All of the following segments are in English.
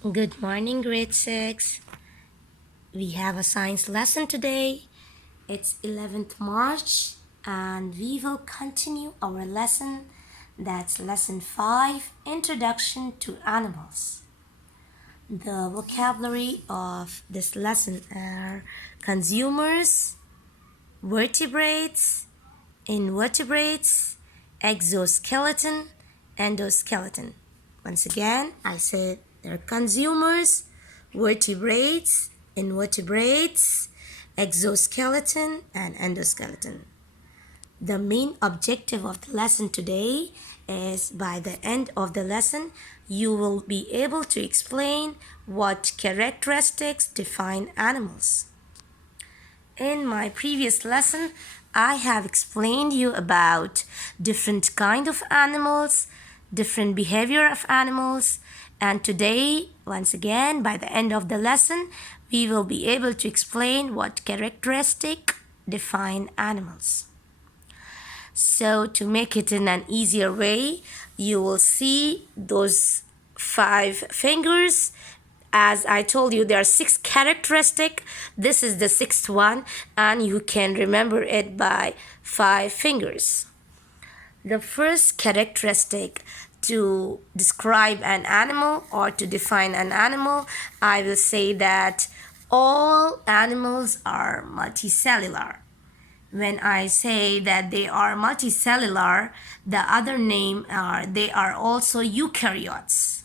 Good morning, grade 6. We have a science lesson today. It's 11th March and we will continue our lesson. That's lesson 5, Introduction to Animals. The vocabulary of this lesson are consumers, vertebrates, invertebrates, exoskeleton, endoskeleton. Once again, I said there are consumers, vertebrates, invertebrates, exoskeleton, and endoskeleton. The main objective of the lesson today is by the end of the lesson, you will be able to explain what characteristics define animals. In my previous lesson, I have explained you about different kind of animals, different behavior of animals, and today, once again, by the end of the lesson, we will be able to explain what characteristic define animals. So to make it in an easier way, you will see those 5 fingers. As I told you, there are 6 characteristics. This is the 6th one, and you can remember it by 5 fingers. The first characteristic to describe an animal or to define an animal, I will say that all animals are multicellular. When I say that they are multicellular, the other name are they are also eukaryotes.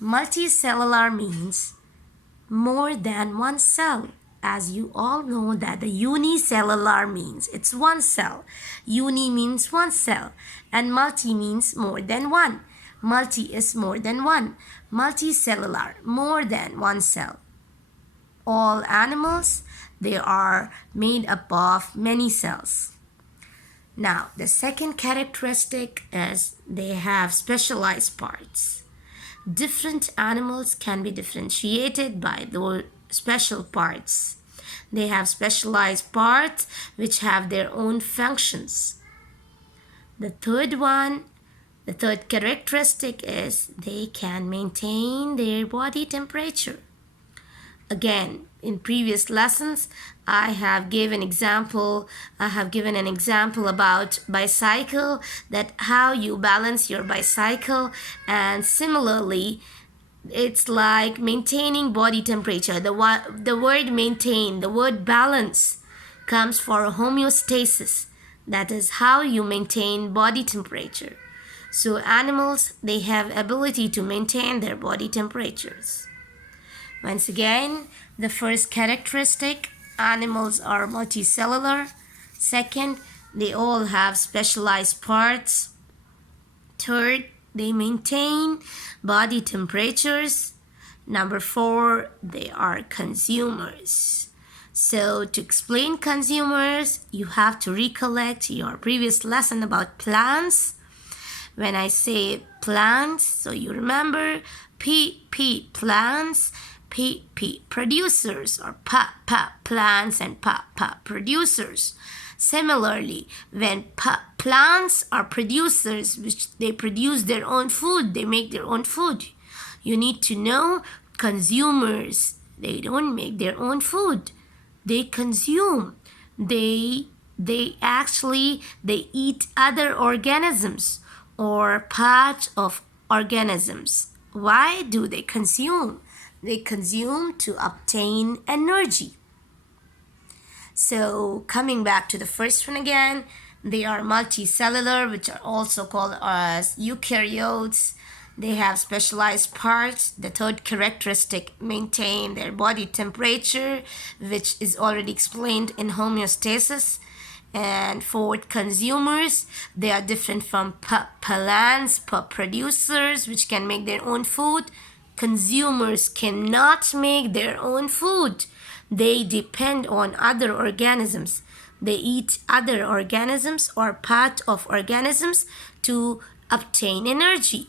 Multicellular means more than one cell. As you all know that the unicellular means it's one cell. Uni means one cell and multi means more than one. Multi is more than one. Multicellular, more than one cell. All animals, they are made up of many cells. Now, the second characteristic is they have specialized parts. Different animals can be differentiated by those special parts. They have specialized parts which have their own functions. The third characteristic is they can maintain their body temperature. Again, in previous lessons, I have given an example about bicycle, that how you balance your bicycle, and similarly, it's like maintaining body temperature. The word maintain, the word balance comes for homeostasis. That is how you maintain body temperature. So animals, they have ability to maintain their body temperatures. Once again, the first characteristic, animals are multicellular. Second, they all have specialized parts. Third, they maintain body temperatures. Number 4, they are consumers. So to explain consumers, you have to recollect your previous lesson about plants. When I say plants, so you remember plants, producers, or plants and producers. Similarly, when plants are producers, which they produce their own food, they make their own food. You need to know consumers, they don't make their own food. They consume. They eat other organisms or part of organisms. Why do they consume? They consume to obtain energy. So coming back to the first one again, they are multicellular, which are also called as eukaryotes. They have specialized parts. The third characteristic, maintain their body temperature, which is already explained in homeostasis. And fourth, consumers, they are different from plants, producers, which can make their own food. Consumers cannot make their own food. They depend on other organisms. They eat other organisms or part of organisms to obtain energy.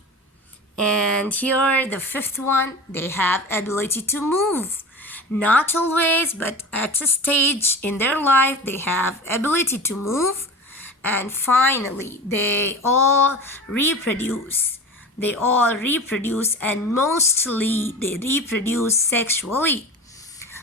And here, the fifth one, they have ability to move. Not always, but at a stage in their life, they have ability to move. And finally, they all reproduce. they all reproduce, and mostly they reproduce sexually.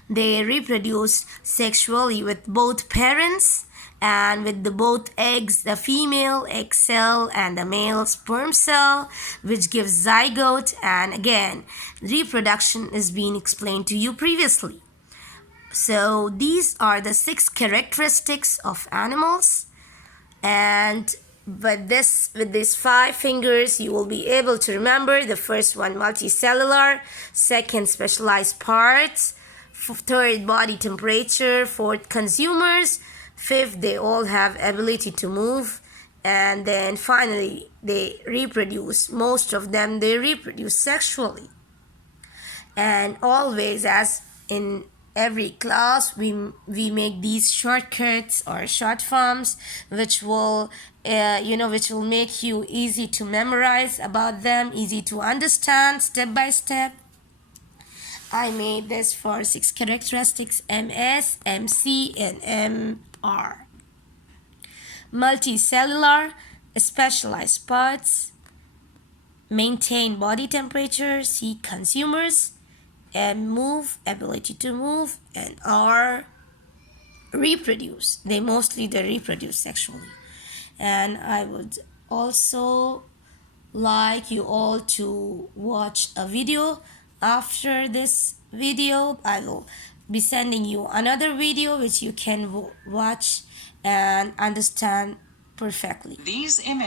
They reproduce sexually with both parents and with the both eggs, the female egg cell and the male sperm cell, which gives zygote. And again, reproduction is being explained to you previously. So these are the 6 characteristics of animals, and with these 5 fingers you will be able to remember. The first one, multicellular; second, specialized parts; third, body temperature; fourth, consumers; fifth, they all have ability to move; and then finally, they reproduce. Most of them, they reproduce sexually. And always, as in every class, we make these shortcuts or short forms which will which will make you easy to memorize about them, easy to understand step by step. I made this for 6 characteristics: MS, MC, and MR. Multicellular, specialized parts; maintain body temperature; C, consumers; M, move, ability to move; and R, reproduce. They reproduce sexually. And I would also like you all to watch a video. After this video, I will be sending you another video which you can watch and understand perfectly. These images